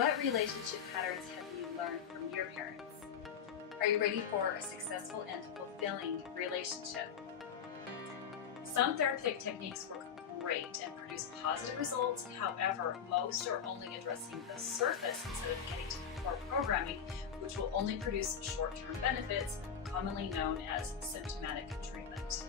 What relationship patterns have you learned from your parents? Are you ready for a successful and fulfilling relationship? Some therapeutic techniques work great and produce positive results. However, most are only addressing the surface instead of getting to the core programming, which will only produce short-term benefits, commonly known as symptomatic treatment.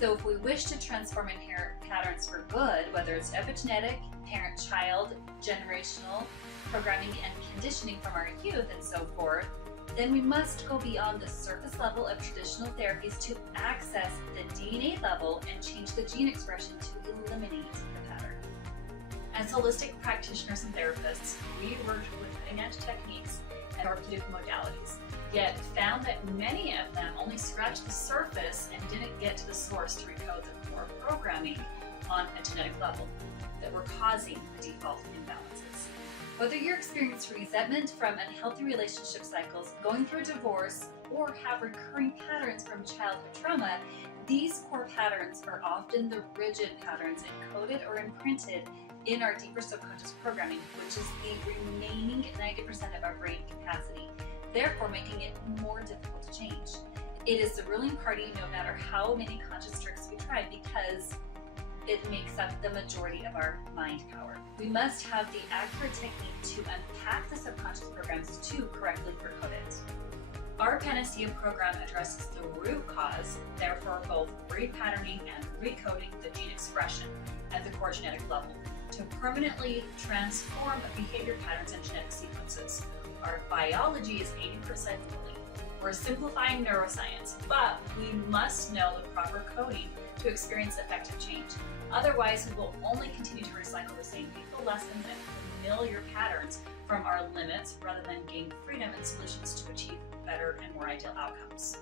So if we wish to transform inherent patterns for good, whether it's epigenetic, parent-child, generational, programming and conditioning from our youth, and so forth, then we must go beyond the surface level of traditional therapies to access the DNA level and change the gene expression to eliminate the pattern. As holistic practitioners and therapists, we worked with cutting-edge techniques and therapeutic modalities, yet found that many of them only scratched the surface and didn't get to the source to recode the core programming on a genetic level that were causing the default imbalances. Whether you're experiencing resentment from unhealthy relationship cycles, going through a divorce, or have recurring patterns from childhood trauma, these core patterns are often the rigid patterns encoded or imprinted in our deeper subconscious programming, which is the remaining 90% of our brain capacity, therefore making it more difficult to change. It is the ruling party no matter how many conscious tricks we try, because it makes up the majority of our mind power. We must have the accurate technique to unpack the subconscious programs to correctly recode it. Our Panacea program addresses the root cause, therefore both repatterning and recoding the gene expression at the core genetic level to permanently transform behavior patterns and genetic sequences. Our biology is 80% belief. We're simplifying neuroscience, but we must know the proper coding to experience effective change. Otherwise, we will only continue to recycle the same painful lessons and familiar patterns from our limits rather than gain freedom and solutions to achieve better and more ideal outcomes.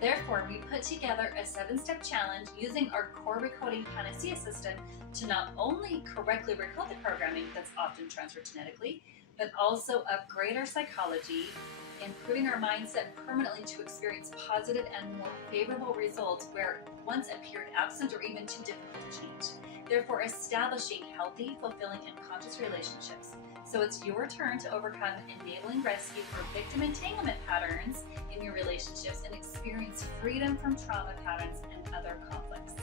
Therefore, we put together a 7-step challenge using our core recoding Panacea system to not only correctly recode the programming that's often transferred genetically, but also upgrade our psychology, improving our mindset permanently to experience positive and more favorable results where once appeared absent or even too difficult to change. Therefore, establishing healthy, fulfilling, and conscious relationships. So it's your turn to overcome enabling rescue for victim entanglement patterns in your relationships and experience freedom from trauma patterns and other conflicts.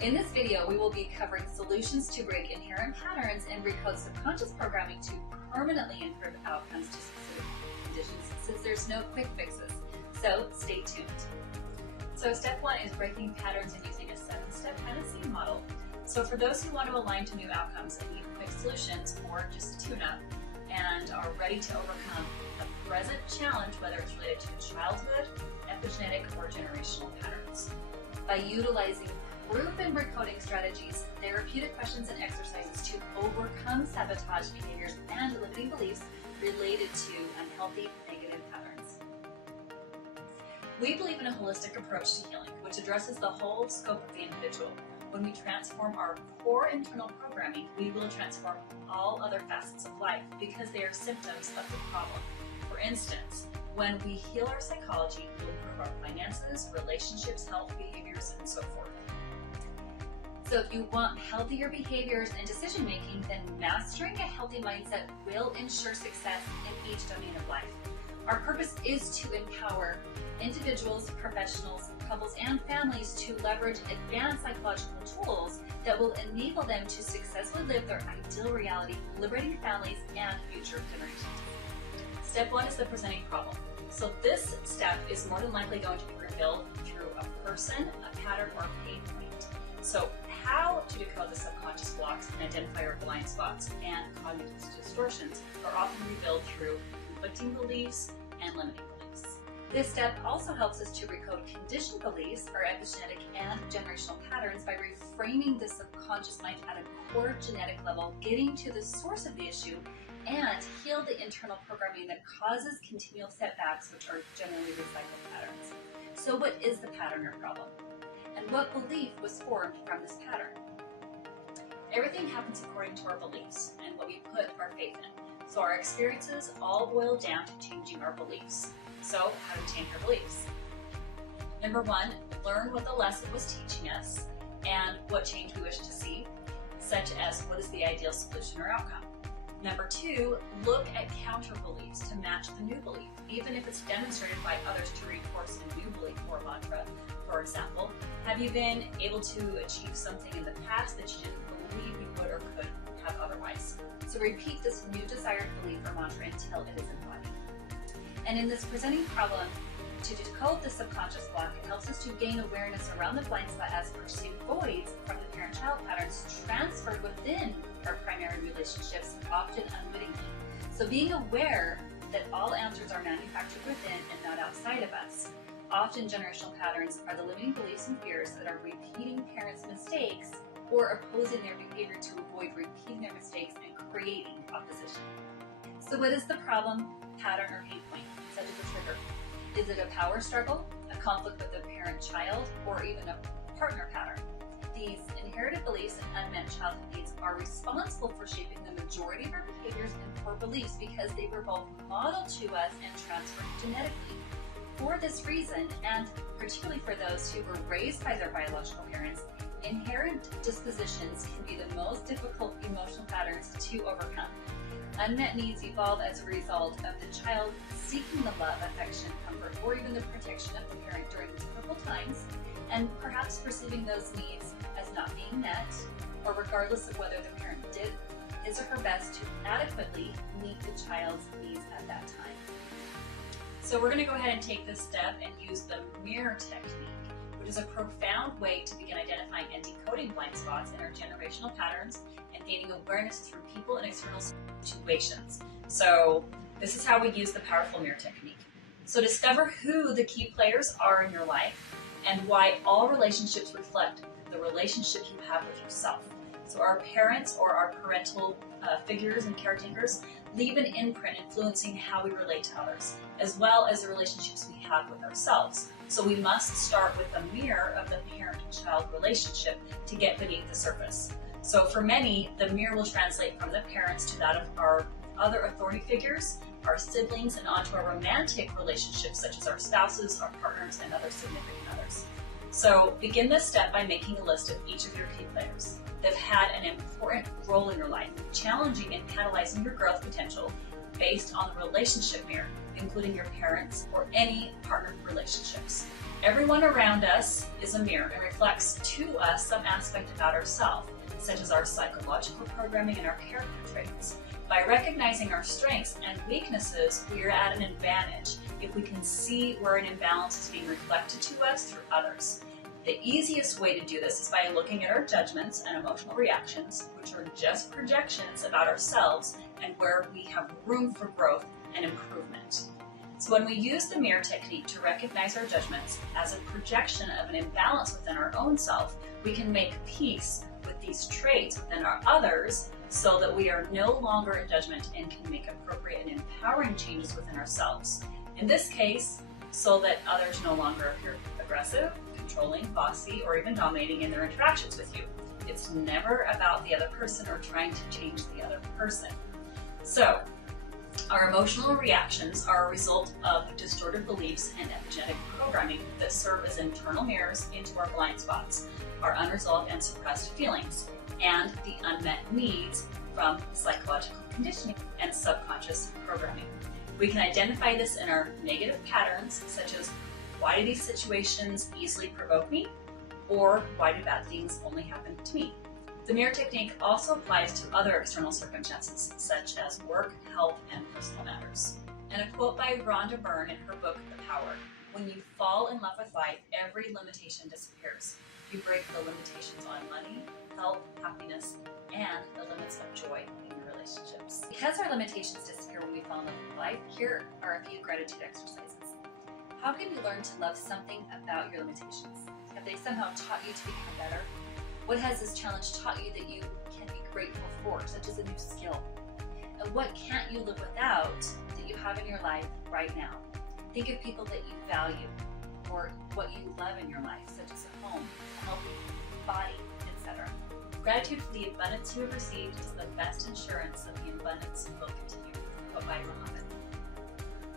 In this video, we will be covering solutions to break inherent patterns and recode subconscious programming to permanently improve outcomes to specific conditions, since there's no quick fixes. So stay tuned. So step 1 is breaking patterns and using a 7-step Panacea model. So for those who want to align to new outcomes and need quick solutions or just a tune-up and are ready to overcome a present challenge, whether it's related to childhood, epigenetic, or generational patterns. By utilizing proven recoding strategies, therapeutic questions, and exercises to overcome sabotage behaviors and limiting beliefs related to unhealthy negative patterns. We believe in a holistic approach to healing, which addresses the whole scope of the individual. When we transform our core internal programming, we will transform all other facets of life because they are symptoms of the problem. For instance, when we heal our psychology, we'll improve our finances, relationships, health, behaviors, and so forth. So if you want healthier behaviors and decision making, then mastering a healthy mindset will ensure success in each domain of life. Our purpose is to empower individuals, professionals, couples, and families to leverage advanced psychological tools that will enable them to successfully live their ideal reality, liberating families and future generations. Step 1 is the presenting problem. So this step is more than likely going to be revealed through a person, a pattern, or pain point. So how to decode the subconscious blocks and identify our blind spots and cognitive distortions are often revealed through conflicting beliefs and limiting beliefs. This step also helps us to recode conditioned beliefs, our epigenetic and generational patterns, by reframing the subconscious mind at a core genetic level, getting to the source of the issue, and heal the internal programming that causes continual setbacks, which are generally recycled patterns. So what is the pattern or problem? And what belief was formed from this pattern? Everything happens according to our beliefs and what we put our faith in. So our experiences all boil down to changing our beliefs. So how to change our beliefs? Number 1, learn what the lesson was teaching us and what change we wish to see, such as what is the ideal solution or outcome. Number 2, look at counter beliefs to match the new belief, even if it's demonstrated by others to reinforce a new belief or mantra. For example, have you been able to achieve something in the past that you didn't believe you would or could have otherwise? So repeat this new desired belief or mantra until it is embodied. And in this presenting problem, to decode the subconscious block, it helps us to gain awareness around the blind spot as perceived voids from the parent-child patterns transferred within our primary relationships, often unwittingly. So being aware that all answers are manufactured within and not outside of us. Often generational patterns are the limiting beliefs and fears that are repeating parents' mistakes or opposing their behavior to avoid repeating their mistakes and creating opposition. So what is the problem, pattern, or pain point, such as a trigger? Is it a power struggle, a conflict with the parent-child, or even a partner pattern? These inherited beliefs and unmet childhood needs are responsible for shaping the majority of our behaviors and core beliefs because they were both modeled to us and transferred genetically. For this reason, and particularly for those who were raised by their biological parents, inherent dispositions can be the most difficult emotional patterns to overcome. Unmet needs evolve as a result of the child seeking the love, affection, comfort, or even the protection of the parent during difficult times, and perhaps perceiving those needs as not being met, or regardless of whether the parent did his or her best to adequately meet the child's needs at that time. So we're going to go ahead and take this step and use the mirror technique, which is a profound way to begin identifying and decoding blind spots in our generational patterns and gaining awareness through people and external situations. So this is how we use the powerful mirror technique. So discover who the key players are in your life and why all relationships reflect the relationship you have with yourself. So our parents or our parental figures and caretakers leave an imprint influencing how we relate to others, as well as the relationships we have with ourselves. So we must start with the mirror of the parent-child relationship to get beneath the surface. So for many, the mirror will translate from the parents to that of our other authority figures, our siblings, and onto our romantic relationships such as our spouses, our partners, and other significant others. So begin this step by making a list of each of your key players that have had an important role in your life, challenging and catalyzing your growth potential based on the relationship mirror, including your parents or any partner relationships. Everyone around us is a mirror and reflects to us some aspect about ourselves, such as our psychological programming and our character traits. By recognizing our strengths and weaknesses, we are at an advantage if we can see where an imbalance is being reflected to us through others. The easiest way to do this is by looking at our judgments and emotional reactions, which are just projections about ourselves and where we have room for growth and improvement. So when we use the mirror technique to recognize our judgments as a projection of an imbalance within our own self, we can make peace with these traits within our others so that we are no longer in judgment and can make appropriate and empowering changes within ourselves. In this case, so that others no longer appear aggressive, controlling, bossy, or even dominating in their interactions with you. It's never about the other person or trying to change the other person. So, our emotional reactions are a result of distorted beliefs and epigenetic programming that serve as internal mirrors into our blind spots, our unresolved and suppressed feelings, and the unmet needs from psychological conditioning and subconscious programming. We can identify this in our negative patterns, such as, why do these situations easily provoke me? Or why do bad things only happen to me? The mirror technique also applies to other external circumstances, such as work, health, and personal matters. And a quote by Rhonda Byrne in her book, The Power: "When you fall in love with life, every limitation disappears. You break the limitations on money, health, happiness, and the limits of joy in your relationships." Because our limitations disappear when we fall in love with life, here are a few gratitude exercises. How can you learn to love something about your limitations? Have they somehow taught you to become better? What has this challenge taught you that you can be grateful for, such as a new skill? And what can't you live without that you have in your life right now? Think of people that you value or what you love in your life, such as a home, a healthy body, etc. Gratitude for the abundance you have received is the best insurance that the abundance will continue. Quote by Muhammad.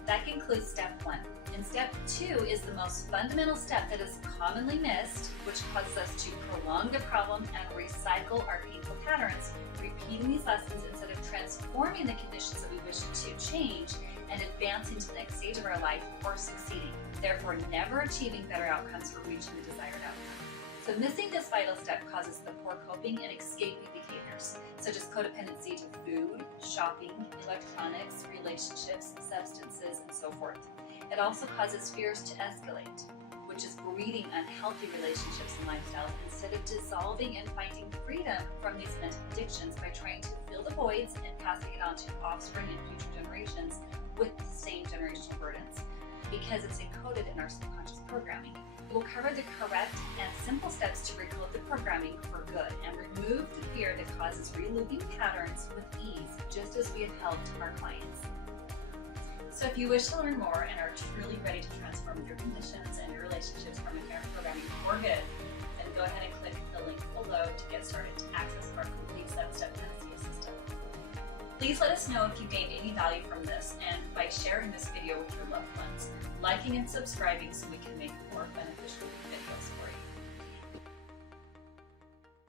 That concludes step 1. And step 2 is the most fundamental step that is commonly missed, which causes us to prolong the problem and recycle our painful patterns, repeating these lessons instead of transforming the conditions that we wish to change and advancing to the next stage of our life or succeeding, therefore never achieving better outcomes or reaching the desired outcome. So missing this vital step causes the poor coping and escaping behaviors, such as codependency to food, shopping, electronics, relationships, substances, and so forth. It also causes fears to escalate, which is breeding unhealthy relationships and lifestyles instead of dissolving and finding freedom from these mental addictions by trying to fill the voids and passing it on to offspring and future generations with the same generational burdens, because it's encoded in our subconscious programming. We'll cover the correct and simple steps to recode the programming for good and remove the fear that causes relooping patterns with ease, just as we have helped our clients. So if you wish to learn more and are truly ready to transform your conditions and your relationships from inherent programming for good, then go ahead and click the link below to get started to access our complete 7-step fantasy assistant. Please let us know if you gained any value from this, and by sharing this video with your loved ones, liking and subscribing so we can make it more beneficial.